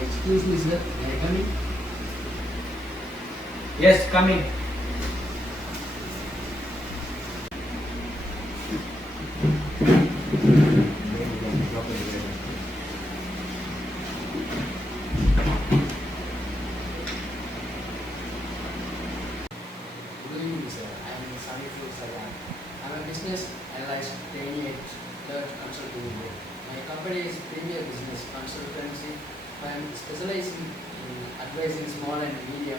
Excuse me, sir. May I come in? Yes, come in. Good evening, sir. I am Sami Sagan. I am a business analyst training at Third Consulting Group. My company is Premier Business Consultancy. I am specializing in advising small and medium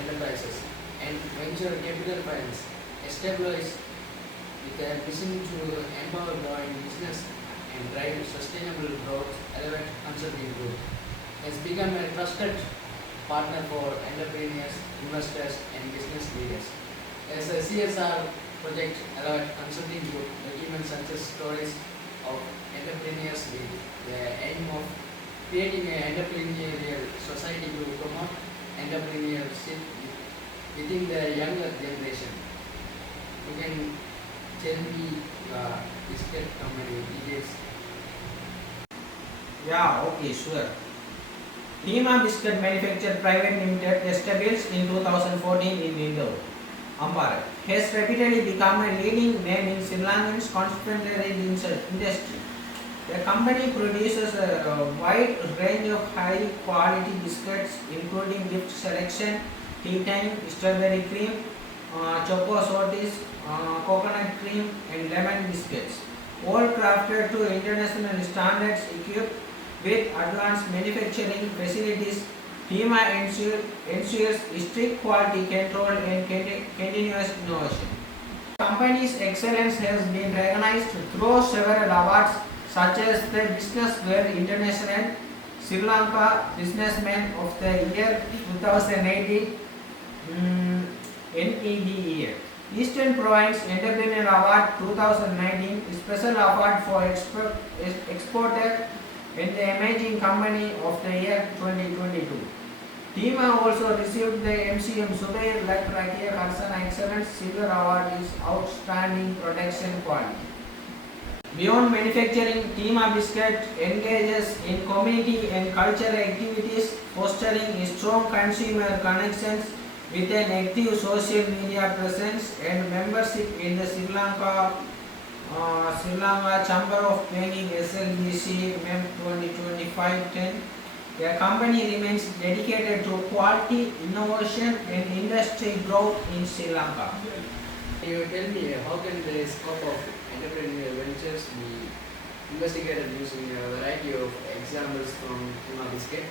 enterprises and venture capital funds established with a mission to empower growing business and drive sustainable growth. Elevate Consulting Group has become a trusted partner for entrepreneurs, investors, and business leaders. As a CSR project, Elevate Consulting Group documents success stories of entrepreneurs with the aim of creating an entrepreneurial society to promote entrepreneurship within the younger generation. You can tell me biscuit company details. Yeah, okay, sure. Tima Biscuit Manufactured Private Limited, established in 2014 in Indore, Ambara, has rapidly become a leading name in Sri Lankan's confectionery industry. The company produces a wide range of high-quality biscuits, including gift selection, tea time, strawberry cream, choco sorties, coconut cream, and lemon biscuits, all crafted to international standards, equipped with advanced manufacturing facilities. Tima ensures strict quality control and continuous innovation. The company's excellence has been recognized through several awards such as the Business World International, Sri Lanka Businessman of the Year 2018, NEDEA, Eastern Province Entrepreneur Award 2019, Special Award for Exporter and the Emerging Company of the Year 2022. Tima also received the MCM Subair Lak Rakia Karsana Excellence Silver Award is Outstanding Production Quality. Beyond manufacturing, Tima Biscuit engages in community and cultural activities, fostering strong consumer connections with an active social media presence and membership in the Sri Lanka Chamber of Planning SLBC MEM 2025-10. The company remains dedicated to quality, innovation and industry growth in Sri Lanka. Can you tell me how can the scope of entrepreneurial ventures be investigated using a variety of examples from Tima Biscuit?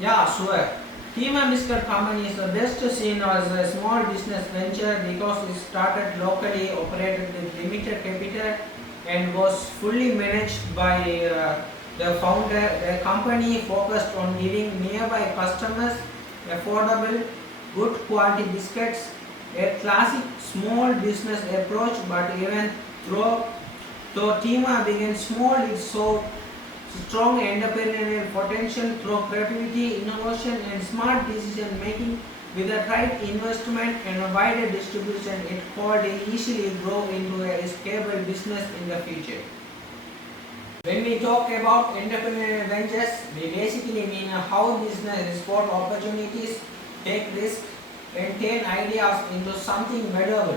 Yeah, sure. Tima Biscuit Company is the best seen as a small business venture because it started locally, operated with limited capital, and was fully managed by the founder. The company focused on giving nearby customers affordable, good quality biscuits, a classic small business approach, but even though Tima began small, it saw strong entrepreneurial potential through creativity, innovation, and smart decision making. With the right investment and a wider distribution, it could easily grow into a stable business in the future. When we talk about entrepreneurial ventures, we basically mean how business spot opportunities, take risks, and turn ideas into something valuable.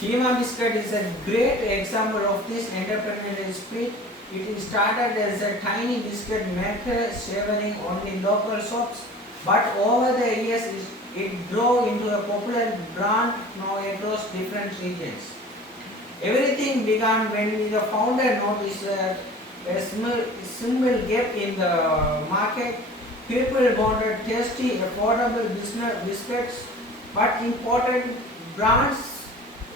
Tima Biscuit is a great example of this entrepreneurial spirit. It started as a tiny biscuit maker selling only local shops, but over the years it grew into a popular brand now across different regions. Everything began when the founder noticed a small gap in the market. People wanted tasty, affordable business biscuits, but imported brands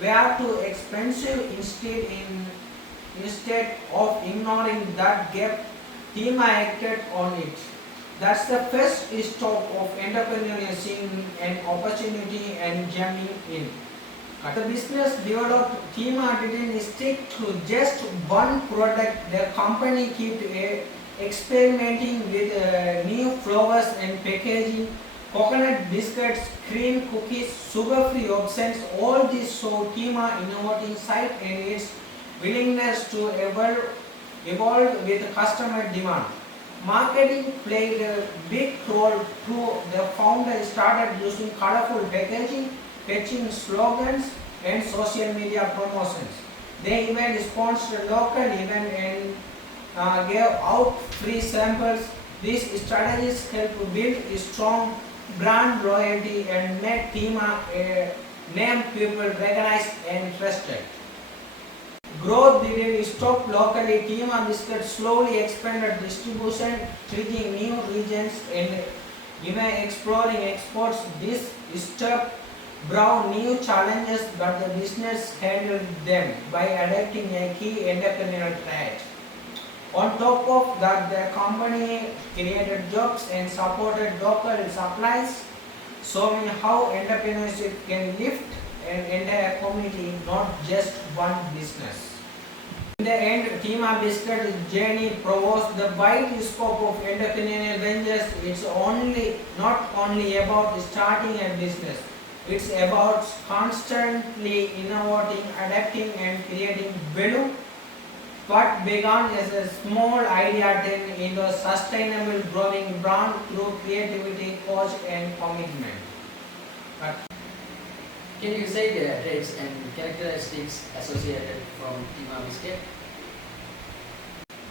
were too expensive. Instead of ignoring that gap, Tima acted on it. That's the first stop of entrepreneurial seeing an opportunity and jumping in. As the business developed, Tima didn't stick to just one product. The company kept experimenting with new flavors and packaging, coconut biscuits, cream cookies, sugar-free options. All this showed Tima innovating side and its willingness to evolve with customer demand. Marketing played a big role too. The founder started using colorful packaging, catching slogans, and social media promotions. They even sponsored local events and gave out free samples. These strategies helped build a strong brand loyalty and made Tima a name people recognized and trusted. Growth didn't stop locally. Tima Biscuit slowly expanded distribution, reaching new regions and even exploring exports. This step brought new challenges, but the business handled them by adapting a key entrepreneurial trait. On top of that, the company created jobs and supported local supplies, showing how entrepreneurship can lift an entire community, not just one business. In the end, Tima Biscuit journey proves the wide scope of entrepreneurial ventures. It's not only about starting a business. It's about constantly innovating, adapting, and creating value. What began as a small idea turned into a sustainable growing brand through creativity, courage, and commitment. Can you say the traits and characteristics associated from Tima Biscuit?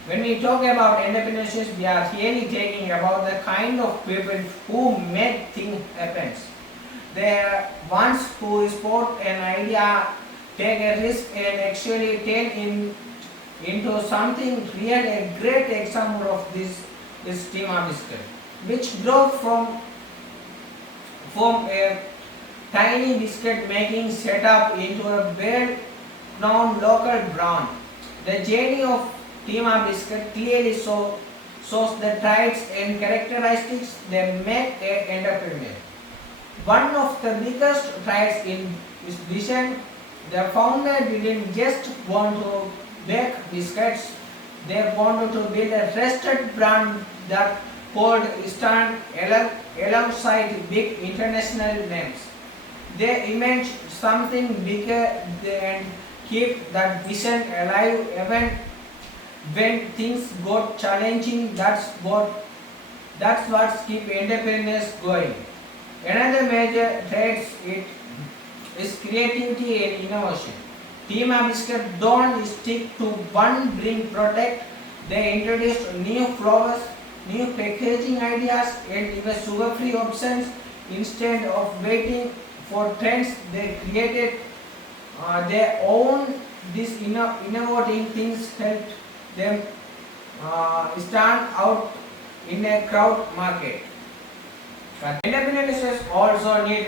When we talk about entrepreneurship, we are really talking about the kind of people who make things happen. They are ones who spot an idea, take a risk, and actually turn into something real. A great example of this is Tima Biscuit, which grew from a tiny biscuit making setup into a well-known local brand. The journey of Tima Biscuit clearly shows the traits and characteristics that make an entrepreneur. One of the biggest traits in his vision, the founder didn't just want to bake biscuits, they wanted to build a trusted brand that could stand alongside big international names. They imagined something bigger and keep that vision alive even when things got challenging. That's what keeps entrepreneurs going. Another major trait is creativity and innovation. Tima Biscuit don't stick to one brand product. They introduced new flavors, new packaging ideas, and even sugar-free options. Instead of waiting for trends, they created their own. These innovating things helped them stand out in a crowd market. But entrepreneurs also need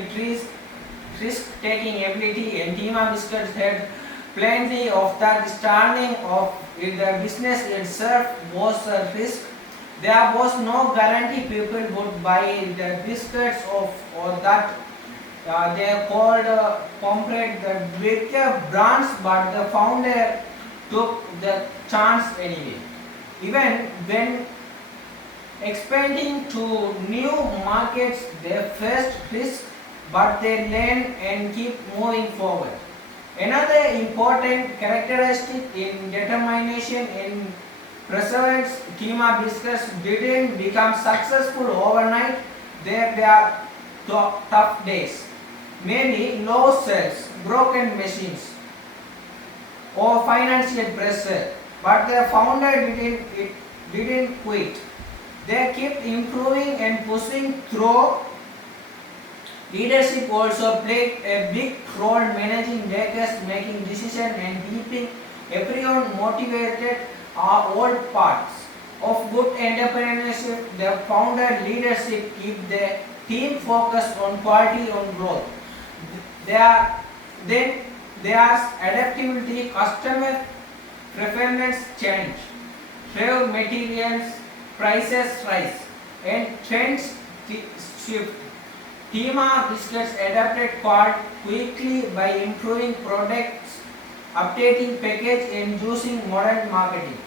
risk-taking ability, and Tima Biscuits had plenty of that. Starting off with the business itself was a risk. There was no guarantee people would buy the biscuits or that they called compete the bigger brands, but the founder took the chance anyway. Even when expanding to new markets, they faced risk, but they learned and keep moving forward. Another important characteristic in determination and perseverance. Tima Biscuits didn't become successful overnight. There were tough days, many low sales, broken machines, or financial pressure. But the founder didn't quit. They kept improving and pushing through. Leadership also played a big role, managing bakers, making decisions, and keeping everyone motivated are all parts of good entrepreneurship. The founder leadership keep the team focused on quality and growth. There's adaptability, customer preference change, raw materials prices rise, and trends shift. Tima Biscuits adapted quite quickly by improving products, updating package, and using modern marketing.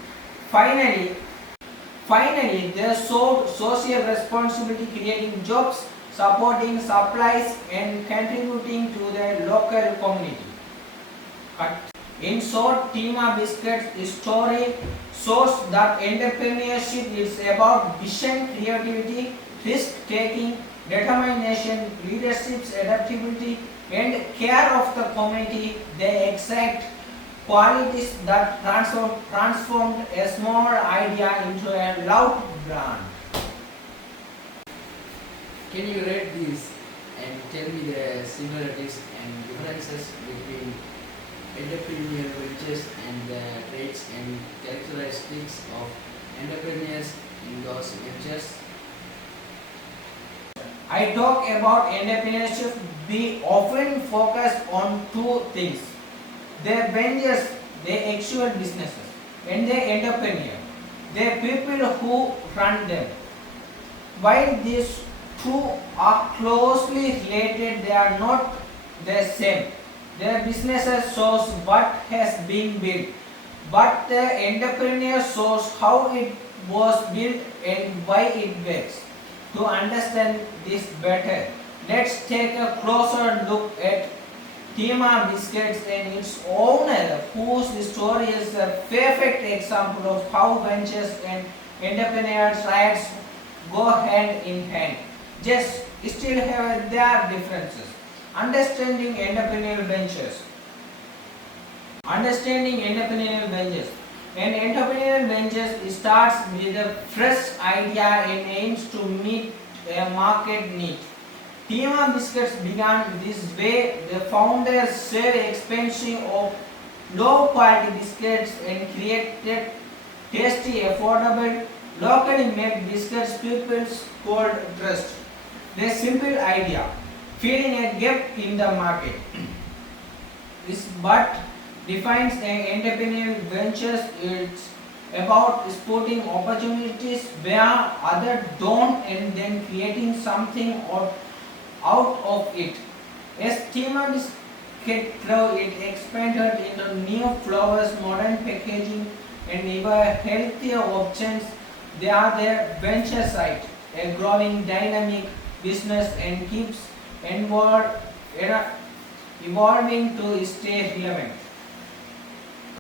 Finally, they showed social responsibility, creating jobs, supporting supplies, and contributing to the local community. In short, Tima Biscuits' story shows that entrepreneurship is about vision, creativity, risk-taking, determination, leadership, adaptability, and care of the community. The exact qualities that transformed a small idea into a loud brand. Can you rate these and tell me the similarities and differences between entrepreneurial ventures and the traits and characteristics of entrepreneurs in those ventures? I talk about entrepreneurship. We often focus on two things: their ventures, their actual businesses, and their entrepreneur, the people who run them. While these two are closely related, they are not the same. Their businesses shows what has been built, but the entrepreneur shows how it was built and why it works. To understand this better, let's take a closer look at Tima Biscuits and its owner, whose story is a perfect example of how ventures and entrepreneurial traits go hand in hand. Just still have their differences. Understanding entrepreneurial ventures. Understanding entrepreneurial ventures. An entrepreneurial venture starts with a fresh idea and aims to meet a market need. Tima Biscuits began this way. The founders saved expensive of low quality biscuits and created tasty, affordable, locally made biscuits people could trust. The simple idea, filling a gap in the market, is what defines an entrepreneurial ventures. It's about spotting opportunities where others don't and then creating something out of it. As Tima Biscuit grew, it expanded into new flavors, modern packaging, and even healthier options. They are their venture site, a growing dynamic business, and keeps evolving to stay relevant.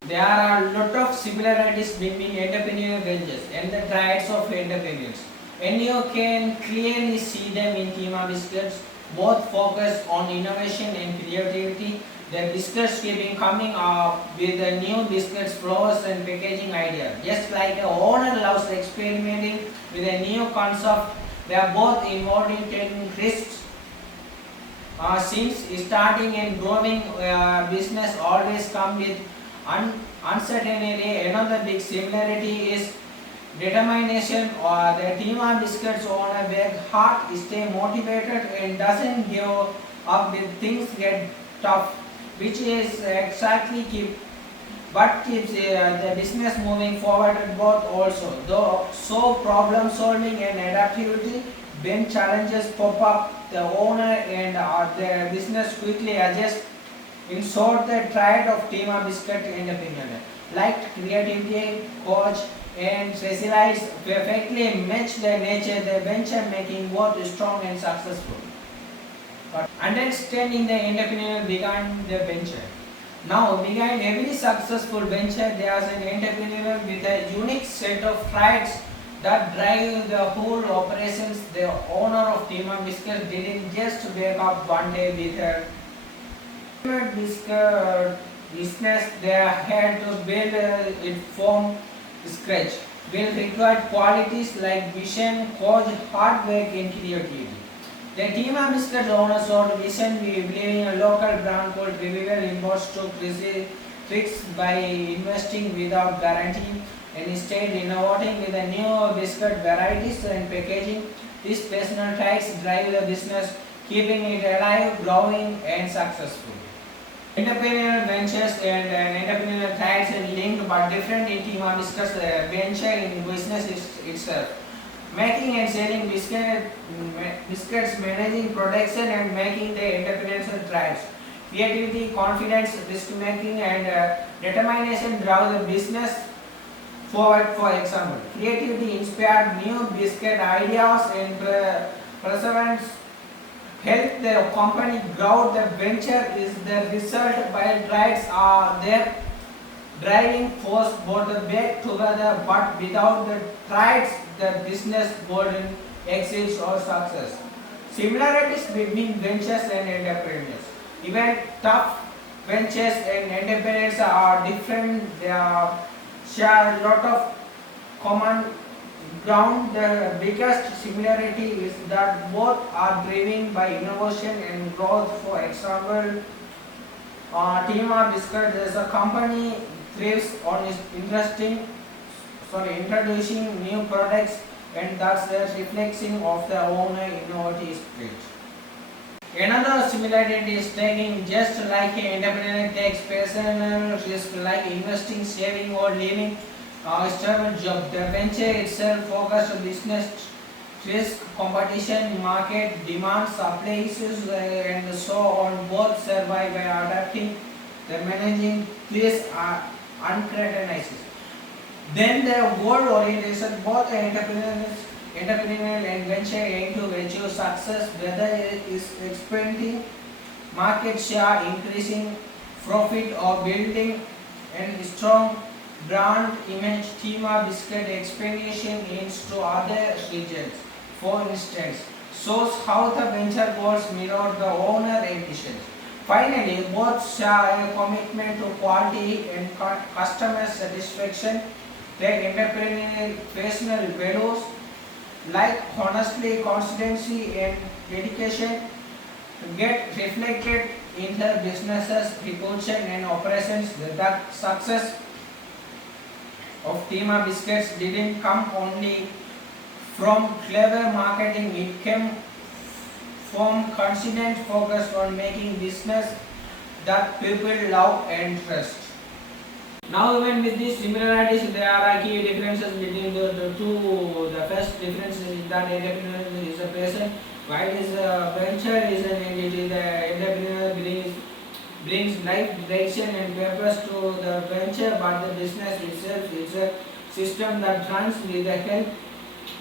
There are a lot of similarities between entrepreneurial ventures and the traits of entrepreneurs, and you can clearly see them in Tima Biscuits. Both focus on innovation and creativity. The biscuits keeping coming up with the new biscuits, flavors, and packaging ideas. Just like the owner loves experimenting with a new concept, they are both involved in taking risks. Since starting and growing business always come with uncertainty, another big similarity is determination. Or the Tima Biscuits owner work hard, stay motivated, and doesn't give up when things get tough, which is exactly what keeps the business moving forward. Both also, though, so problem solving and adaptability. When challenges pop up, the owner and the business quickly adjust. In short, the trait of Tima Biscuit entrepreneur, like creativity, coach, and specialize perfectly match the nature the venture, making both strong and successful. But understanding the entrepreneur behind the venture. Now, behind every successful venture, there is an entrepreneur with a unique set of traits that drive the whole operations. The owner of Tima Biscuit didn't just wake up one day with her biscuit business. They had to build it from scratch. Will require qualities like vision, courage, hard work, and creativity. The Tima Biscuit owner sought vision. We believe in a local brand called Revival Imports took risks by investing without guarantee and instead innovating with a new biscuit varieties and packaging. These personal traits drive the business, keeping it alive, growing, and successful. Entrepreneurial ventures and entrepreneurial traits are linked but different in Tima Biscuits. Venture in business itself. Making and selling biscuits, managing production, and making the entrepreneurial traits. Creativity, confidence, risk making, and determination drive the business forward. For example, creativity inspired new biscuit ideas and perseverance helped the company grow. The venture is the result, while traits are there driving force both the work together, but without the trides, the business wouldn't exist or success. Similarities between ventures and entrepreneurs. Even tough ventures and entrepreneurs are different. They share a lot of common ground. The biggest similarity is that both are driven by innovation and growth. For example, Tima Biscuit as a company thrives on introducing new products, and that's the reflection of the owner innovative spirit. Another similarity is taking, just like an entrepreneur takes personal risk like investing, saving or leaving a stable job. The venture itself focuses on business risk, competition, market demand, supply issues and so on. Both survive by adapting the managing this uncertainties. Then the goal orientation, both entrepreneurial and venture aim to achieve success, whether it is expanding market share, increasing profit or building a strong brand image. Tima Biscuit expansion into other regions, for instance, shows how the venture goals mirror the owner ambitions. Finally, both share a commitment to quality and customer satisfaction. Their entrepreneurial personal values like honesty, consistency and dedication get reflected in their businesses, reputation and operations. The success of Tima Biscuits didn't come only from clever marketing, it came from consistent focus on making business that people love and trust. Now, even with these similarities, there are key differences between the two. The first difference is that entrepreneur is a person, while is a venture is an entity. The entrepreneur brings life, direction and purpose to the venture, but the business itself is a system that runs with the help,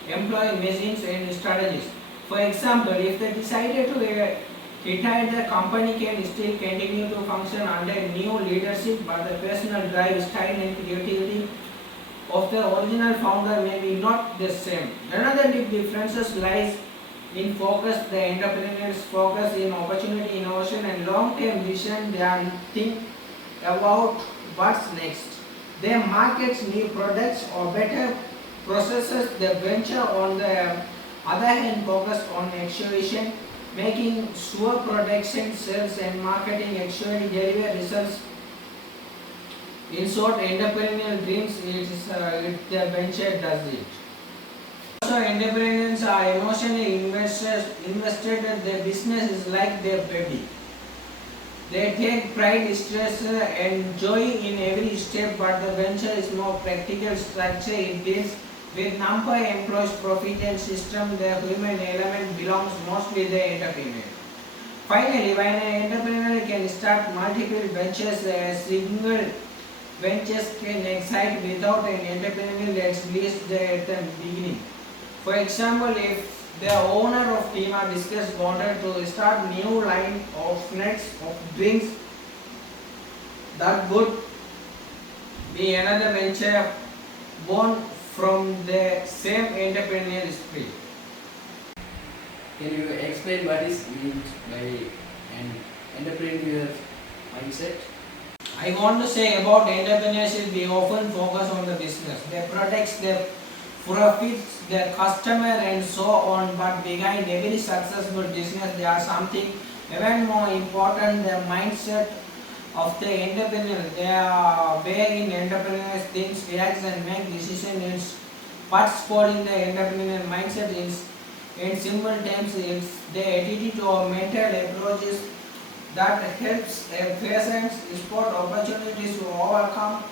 employ machines and strategies. For example, if they decided to retire, the company can still continue to function under new leadership, but the personal drive, style and creativity of the original founder may be not the same. Another big difference lies in focus. The entrepreneurs focus in opportunity, innovation and long-term vision. They think about what's next. They market new products or better processes. The venture on the other hand focus on execution, making sure production, sales and marketing actually deliver results. In short, entrepreneurial dreams is the venture does it. Also, entrepreneurs are emotionally invested. Their business is like their baby. They take pride, stress and joy in every step, but the venture is more practical structure. It deals with number, employees, profit and system. The human element belongs mostly to the entrepreneur. Finally, when an entrepreneur can start multiple ventures, a single ventures can excite without an entrepreneur at least at the beginning. For example, if the owner of Tima Biscuits wanted to start new line of nuts of drinks, that would be another venture born from the same entrepreneurial spirit. Can you explain what is meant by an entrepreneurial mindset? I want to say about entrepreneurship, we often focus on the business, their products, their profits, their customer and so on, but behind every successful business there are something even more important, the mindset of the entrepreneur. They are wherein entrepreneurs think, react and make decisions. What's called the entrepreneurial mindset is, in simple terms, it's the attitude or mental approaches that helps a person spot opportunities to overcome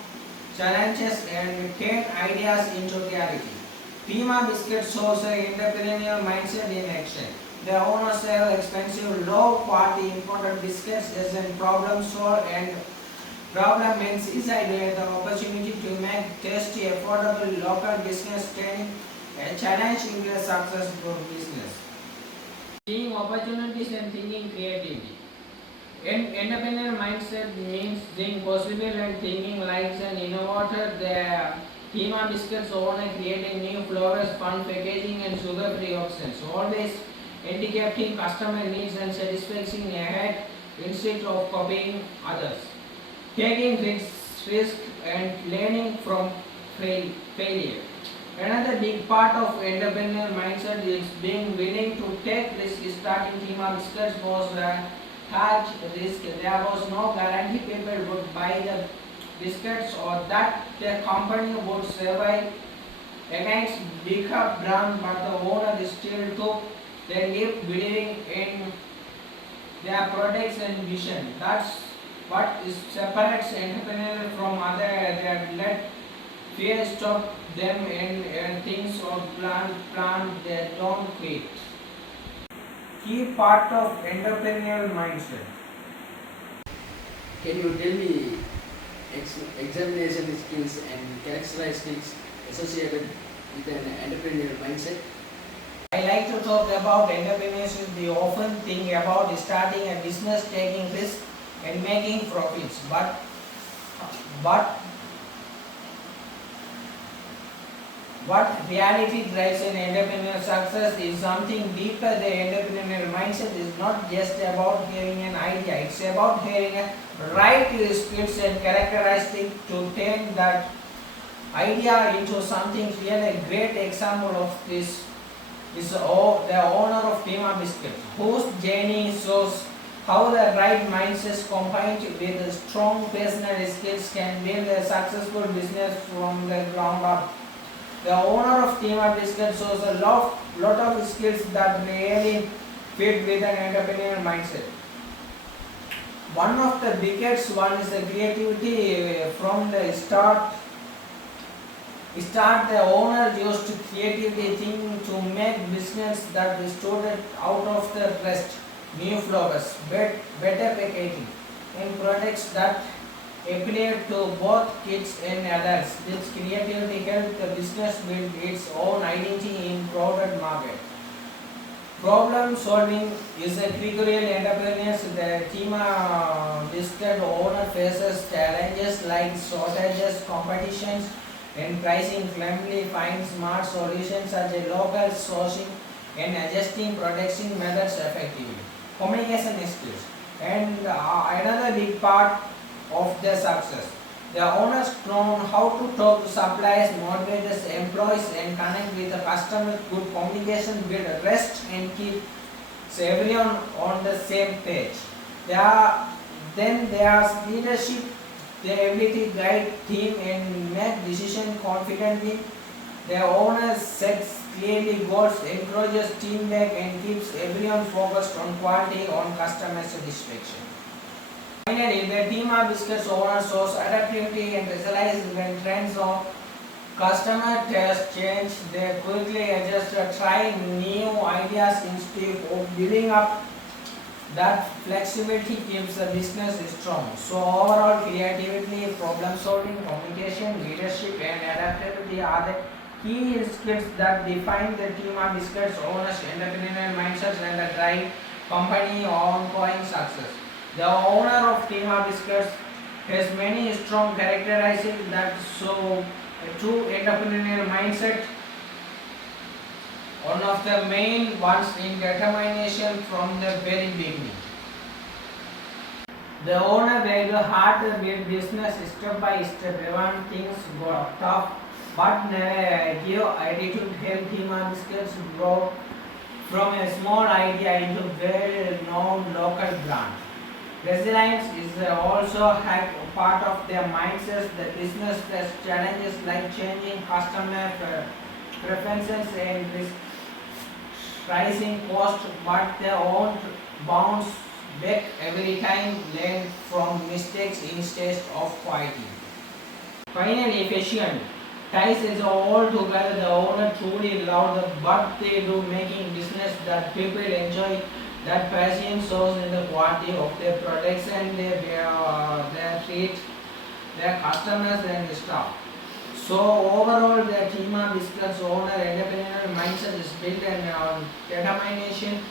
challenges and turn ideas into reality. Tima Biscuit shows an entrepreneurial mindset in action. The owners sell expensive, low-quality imported biscuits as a problem solve and problem makes easy with the opportunity to make tasty, affordable local business turning a challenge into a successful business. Seeing opportunities and thinking creativity. Entrepreneurial mindset means think possible and thinking like an innovator. The Hema Biscuits owner creating new flavors, fun packaging, and sugar-free options. Always indicating customer needs and satisfaction ahead instead of copying others. Taking risk and learning from failure. Another big part of entrepreneurial mindset is being willing to take risk. Starting Hema Biscuits was a large risk. There was no guarantee people would buy the biscuits or that the company would survive against bigger brand, but the owner still took their leap, believing in their products and vision. That's what is separates entrepreneur from other. That let fear stop them and things or plan they don't quit. Key part of entrepreneurial mindset. Can you tell me examination skills and characterize skills associated with an entrepreneurial mindset? I like to talk about entrepreneurship. We often think about starting a business, taking risks, and making profits. But what reality drives an entrepreneurial success is something deeper. The entrepreneurial mindset is not just about having an idea. It's about having a right skills and characteristics to turn that idea into something real. A great example of this is the owner of Hema Biscuit, whose journey shows how the right mindsets combined with strong personal skills can build a successful business from the ground up. The owner of Hema Biscuit shows a lot of skills that really fit with an entrepreneurial mindset. One of the biggest one is the creativity from the start. The owner used creativity thinking to make business that stood out of the rest, new flavors, better packaging, and products that appealed to both kids and adults. This creativity helped the business build its own identity in crowded market. Problem solving is a critical entrepreneurs. The Hema Biscuit owner faces challenges like shortages, competitions, and pricing. Firmly find smart solutions such as local sourcing and adjusting production methods effectively. Communication skills and another big part of their success. The owners know how to talk to suppliers, motivate employees, and connect with the customers. Good communication build trust and keeps everyone on the same page. Then there's leadership, the ability to guide team and make decisions confidently. The owner sets clearly goals, encourages teamwork, and keeps everyone focused on quality on customer satisfaction. Finally, the Hema Biscuits owner shows adaptability and resilience when trends of customer tastes change. They quickly adjust, try new ideas instead of giving up. That flexibility keeps the business strong. So overall, creativity, problem solving, communication, leadership, and adaptability are the key skills that define the Hema Biscuits owner's entrepreneurial mindsets and the drive company ongoing success. The owner of Hema Biscuits has many strong characteristics that show a true entrepreneurial mindset. One of the main ones in determination from the very beginning. The owner worked hard to build business step by step. Even things got tough, but never give attitude helped Hema Biscuits grow from a small idea into well-known local brand. Resilience is also a part of their mindsets. The business has challenges like changing customer preferences and rising costs, but they won't bounce back every time, learn from mistakes instead of quitting. Finally, efficient. Ties is all together. The owner truly love what they do, making business that people enjoy. That passion shows in the quality of their products and their treat their customers and staff. So overall, the Hema Biscuits owner entrepreneurial mindset is built on determination,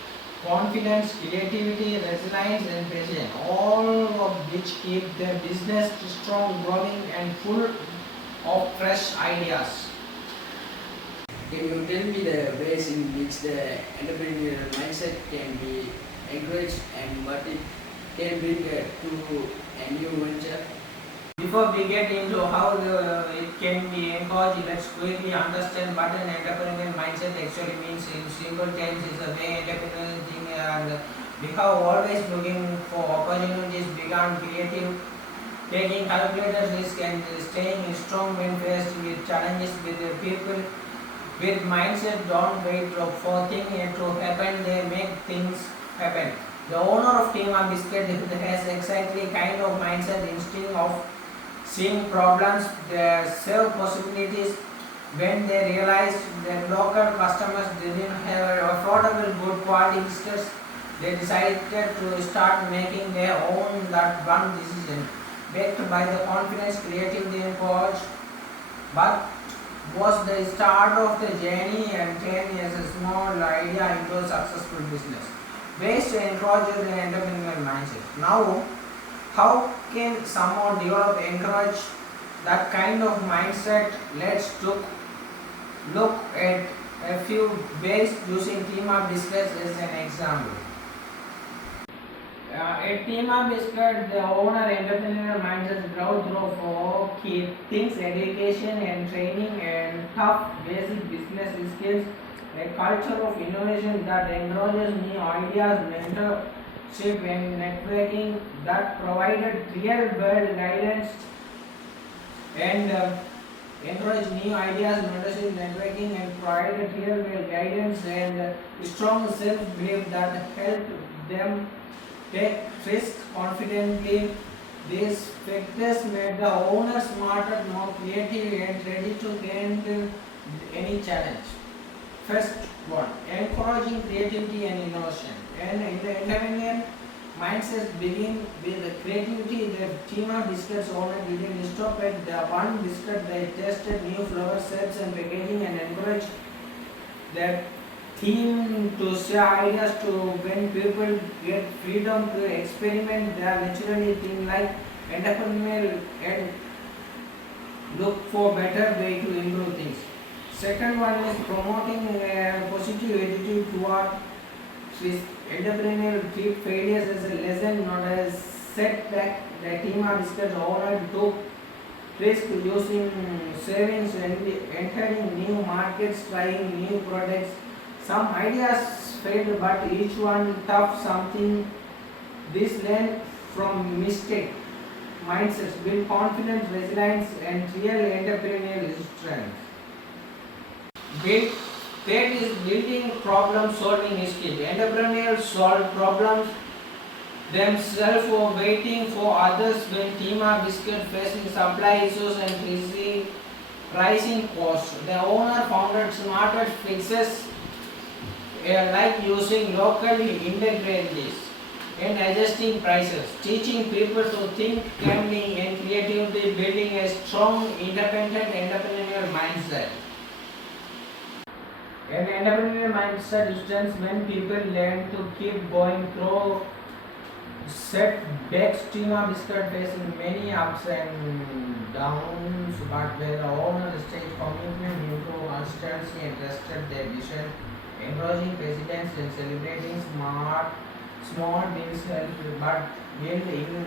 confidence, creativity, resilience, and patience, all of which keep their business strong, growing, and full of fresh ideas. Can you tell me the ways in which the entrepreneurial mindset can be encouraged and what it can bring to a new venture? Before we get into how it can be encouraged, let's quickly understand what an entrepreneurial mindset actually means. In simple terms, it's a way entrepreneurs think, and we have always looking for opportunities, become creative, taking calculated risk, and staying strong when faced with challenges. With the people with mindset don't wait for things to happen, they make things happen. The owner of Team Biscuit has exactly kind of mindset instead of seeing problems, they serve possibilities. When they realized that local customers didn't have affordable good quality biscuits, they decided to start making their own. That one decision, backed by the confidence, creativity and courage, but was the start of the journey and turned as a small idea into a successful business. Ways to encourage the entrepreneurial mindset. Now, how can someone develop, encourage that kind of mindset? Let's look at a few ways using Tima Biscuits as an example. At Tima Biscuit, the owner entrepreneurial mindset grow through four key things: education and training and tough basic business skills, a culture of innovation that encourages new ideas, mentorship and networking that provided real world guidance and encourage new ideas, mentorship, networking and provided real world guidance and strong self belief that helped them take risks confidently. These factors made the owner smarter, more creative and ready to handle any challenge. First one, encouraging creativity and innovation. And in the entrepreneurial mindset begin with the creativity. The Tima Biscuits owner didn't stop at the one biscuit. They tested new flavor shapes and packaging and encouraged their team to share ideas. To when people get freedom to experiment, they are naturally think like entrepreneurial and look for better way to improve things. Second one is promoting a positive attitude toward this entrepreneurial treat failures as a lesson, not as setback. The Tima Biscuit owner took risk using savings and entering new markets, trying new products. Some ideas failed, but each one tough something. This learn from mistake. Mindsets build confidence, resilience, and real entrepreneurial strength. Build Third is building problem solving skill. Entrepreneurs solve problems themselves or waiting for others. When Tima Biscuit facing supply issues and rising costs, the owner founded smarter fixes like using locally ingredients and adjusting prices, teaching people to think calmly and creatively, building a strong independent entrepreneurial mindset. An entrepreneurial mindset is when people learn to keep going through setbacks. Tima Biscuit facing many ups and downs, but when the owner stayed commitment into consistency and trusted their vision, encouraging presidents and celebrating small wins helped, but building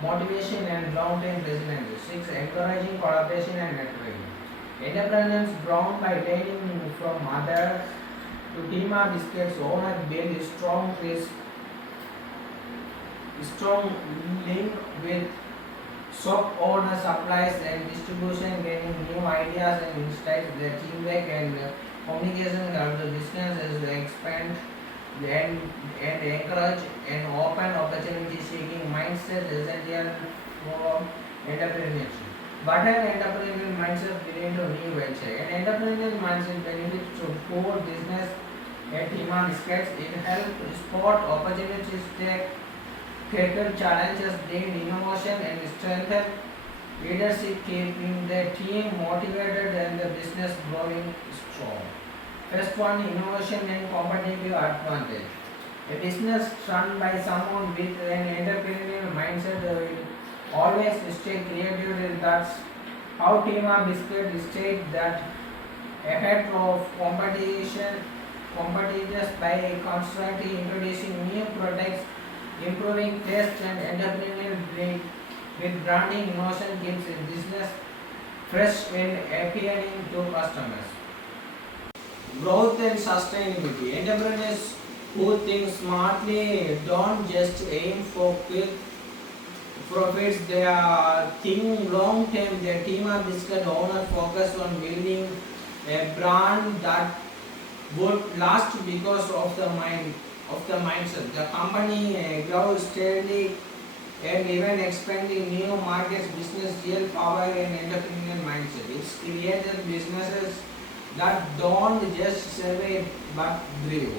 motivation and long-term resilience. 6. Encouraging collaboration and networking. Entrepreneurs grown by learning from others. To Tima Biscuits owner build strong link with shop owners, suppliers and distribution, gaining new ideas and insights. Their teamwork and communication help the business as they expand and encourage an open opportunity seeking mindset essential for entrepreneurship. But an entrepreneurial mindset belongs to new venture. An entrepreneurial mindset benefits to core business at Tima Biscuits. It helps spot opportunities, tackle challenges, lead innovation and strengthen leadership, keeping the team motivated and the business growing strong. First one, innovation and competitive advantage. A business run by someone with an entrepreneurial mindset will always stay creative. That's how Tima Biscuit stayed that ahead of competitors by constantly introducing new products, improving taste and entrepreneurial brain with branding innovation keeps a business fresh and appealing to customers. Growth and sustainability. Entrepreneurs who think smartly don't just aim for quick profits, they are think long term. Their team of business owners focus on building a brand that would last because of the mindset. The company grows steadily and even expanding new markets, business real power and entrepreneurial mindset. It's created businesses that don't just survive but thrive.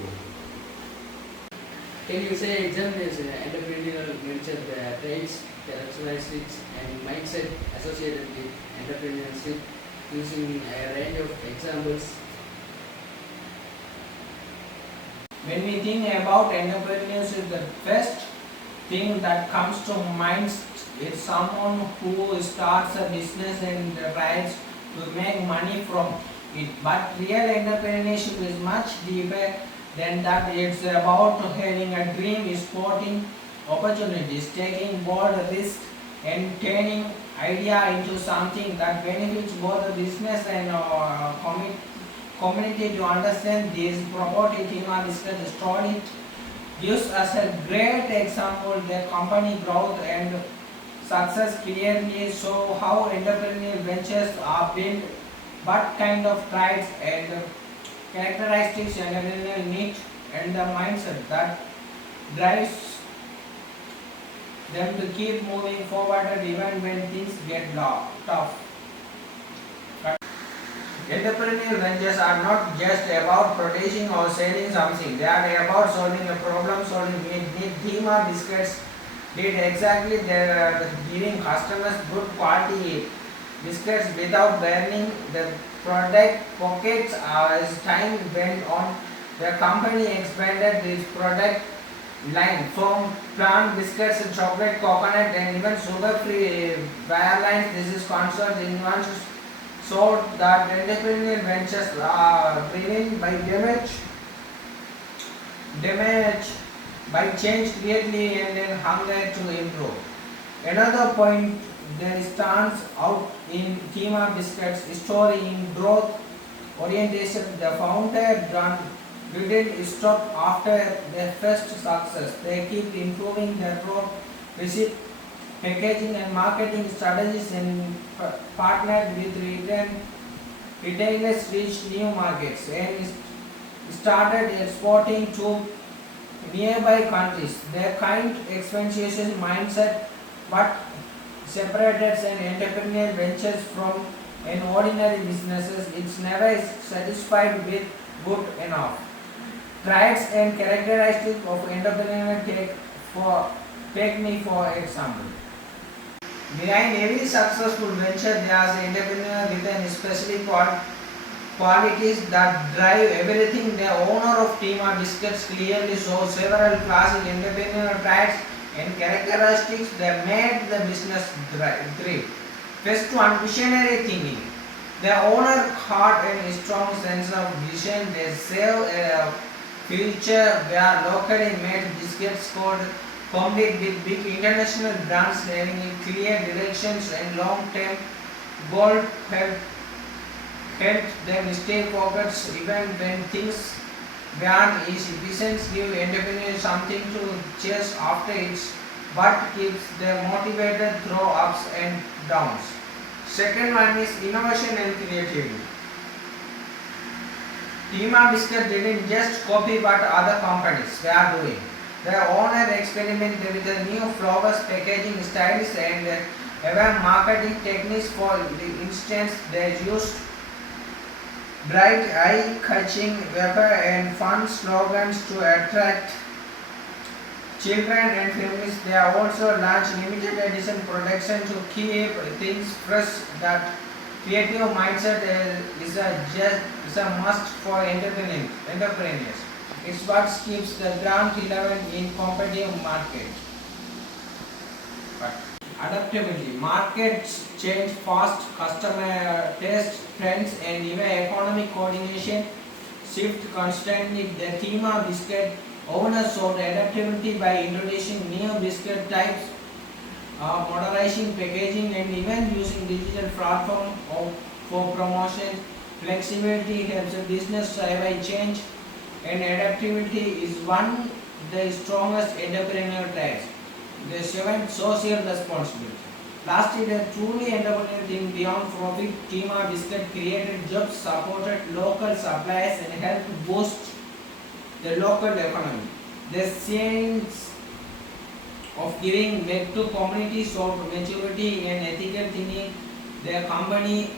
Can you say examples entrepreneurial venture traits, characteristics, and mindset associated with entrepreneurship using a range of examples? When we think about entrepreneurship, the first thing that comes to mind is someone who starts a business and tries to make money from it. But real entrepreneurship is much deeper than that. It's about having a dream, spotting opportunities, taking bold risks, and turning idea into something that benefits both the business and community. To understand this property, Tima discussed story gives us a great example. The company growth and success clearly show how entrepreneurial ventures are built, what kind of traits and characteristics entrepreneurial need, and the mindset that drives them to keep moving forward even when things get tough. Entrepreneurial ventures are not just about producing or selling something, they are about solving a problem, solving need. Thema Biscuits did exactly that, giving customers good quality biscuits without burning the product pockets. As time went on, the company expanded its product line from plant biscuits, chocolate, coconut, and even sugar-free lines. This is concerned in one so that entrepreneurial ventures are driven by damage by change greatly and then hunger to improve. Another point that stands out in Kima Biscuits story in growth orientation. The founder didn't stop after their first success. They keep improving their product receipt, packaging and marketing strategies and partnered with retailers, reached new markets and started exporting to nearby countries. Their kind expansion mindset what separated an entrepreneurial ventures from an ordinary businesses. It's never satisfied with good enough. Traits and characteristics of entrepreneurial take me for example. Behind every successful venture, there is an entrepreneur with an specific qualities that drive everything. The owner of Tima Biscuits clearly shows several classic entrepreneurial traits and characteristics that made the business thrive. First one, visionary thinking. The owner had a strong sense of vision. They save a future where locally made biscuits could compete with big international brands, having clear directions and long-term goals helped them stay focused even when things weren't easy. Visions give entrepreneurs something to chase after it's what keeps them motivated through ups and downs. Second one is innovation and creativity. Tima Biscuit didn't just copy what other companies were doing. The owner experimented with the new flowers, packaging styles and even marketing techniques. For instance, they used bright, eye-catching, vapor and fun slogans to attract children and families. They also launched limited edition production to keep things fresh. That creative mindset is a must for entrepreneurs. It's what keeps the brand relevant in competitive market. But adaptability. Markets change fast, customer taste, trends, and even economic coordination shift constantly. The Tima biscuit owners showed adaptability by introducing new biscuit types, modernizing packaging, and even using digital platform for promotion. Flexibility helps a business survive change, and adaptability is one of the strongest entrepreneurial traits. The seventh, social responsibility. Last year, a truly entrepreneurial thing beyond profit, Tima Biscuit created jobs, supported local suppliers, and helped boost the local economy. The sense of giving back to community showed maturity and ethical thinking. The company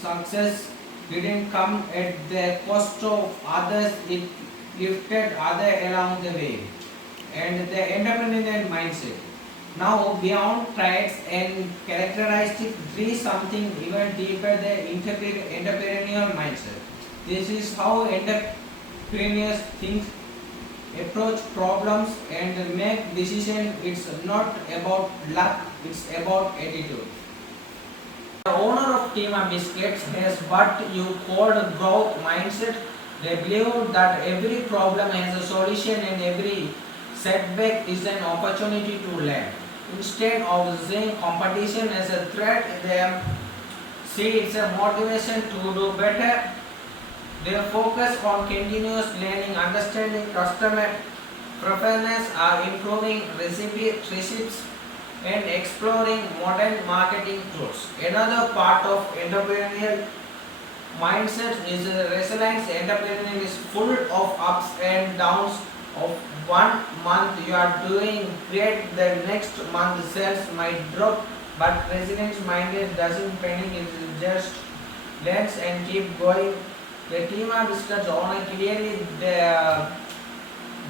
success didn't come at the cost of others, it lifted others along the way. And the entrepreneurial mindset. Now, beyond traits and characteristics, there is something even deeper, the entrepreneurial mindset. This is how entrepreneurs think, approach problems, and make decisions. It's not about luck, it's about attitude. The owner of Tima Biscuits has what you call a growth mindset. They believe that every problem has a solution and every setback is an opportunity to learn. Instead of seeing competition as a threat, they see it's a motivation to do better. They focus on continuous learning, understanding customer preferences, are improving receipts, and exploring modern marketing tools. Another part of entrepreneurial mindset is resilience. Entrepreneurial is full of ups and downs. Of 1 month you are doing great, the next month sales might drop, but resilience minded doesn't panic, it just learns and keep going. The Tima Biscuits owner clearly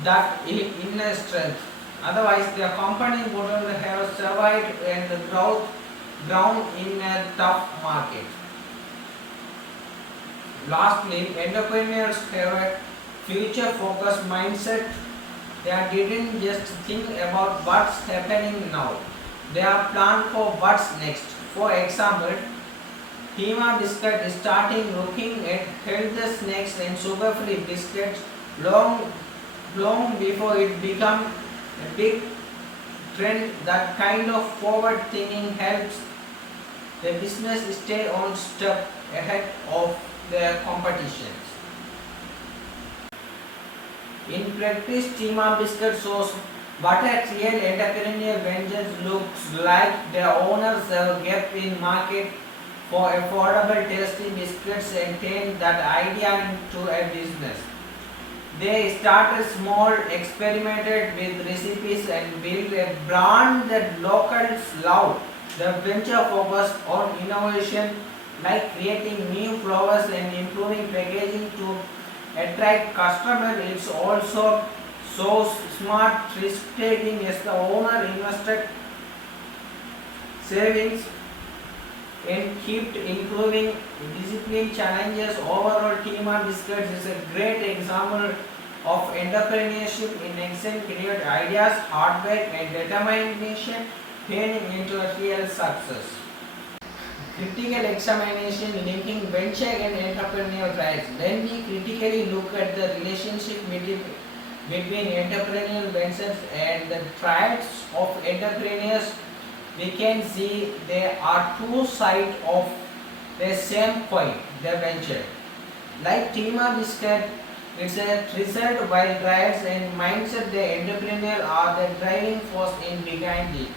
that inner strength. Otherwise, the company wouldn't have survived and ground in a tough market. Lastly, entrepreneurs have a future-focused mindset. They didn't just think about what's happening now. They are planned for what's next. For example, Tima Biscuit is starting looking at healthy snacks and sugar-free biscuits long before it become a big trend. That kind of forward thinking helps the business stay on step ahead of their competitions. In practice, Tima Biscuit shows what a real entrepreneurial venture looks like. The owners have a gap in market for affordable tasty biscuits and turned that idea into a business. They started small, experimented with recipes and built a brand that locals love. The venture focused on innovation like creating new flavors and improving packaging to attract customers. It's also so smart risk taking as the owner invested savings and kept improving discipline challenges. Overall, Tima Biscuits is a great example of entrepreneurship in action, create ideas, hard work, and determination turning into a real success. Critical examination linking venture and entrepreneurial traits. When we critically look at the relationship between entrepreneurial ventures and the traits of entrepreneurs, we can see there are two sides of the same coin, the venture. Like Tima Biscuit, it's a result while drives and mindset, the entrepreneur are the driving force in behind it.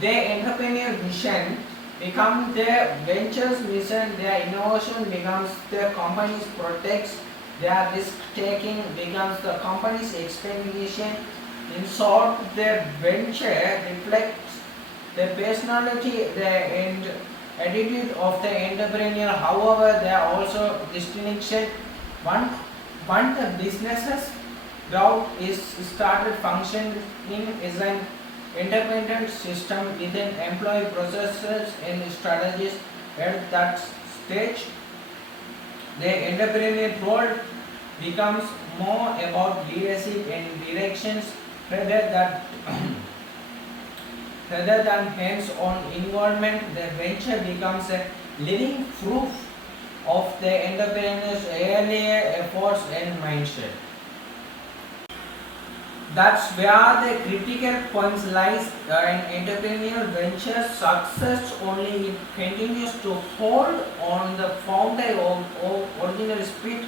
Their entrepreneurial vision becomes their venture's mission, their innovation becomes their company's protects, their risk taking becomes the company's expectation. In short, their venture reflects the personality and attitude of the entrepreneur. However, there are also distinctions. One the businesses growth is started functioning as an independent system with an employee processes and strategies. At that stage, the entrepreneur role becomes more about leadership and directions rather than rather than hands-on involvement. The venture becomes a living proof of the entrepreneur's earlier efforts and mindset. That's where the critical points lies. An entrepreneurial venture success only it continues to hold on the founder of original spirit,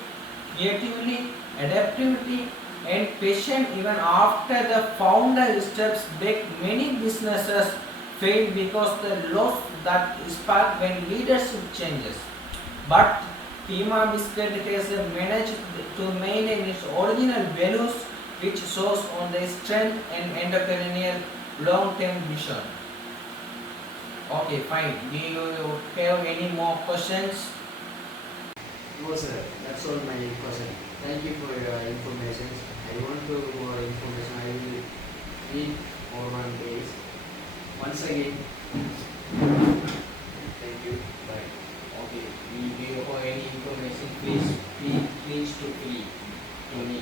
creativity, adaptivity, and patience even after the founder steps back. Many businesses fail because the loss that is sparked when leadership changes. But Tima Biscuit has managed to maintain its original values, which shows on the strength and entrepreneurial long-term vision. Okay, fine. Do you have any more questions? No, sir. That's all my question. Thank you for your information. I want to more information. I will read more one page. Once again, thank you. Bye. Okay. If you have any information, please to free to me.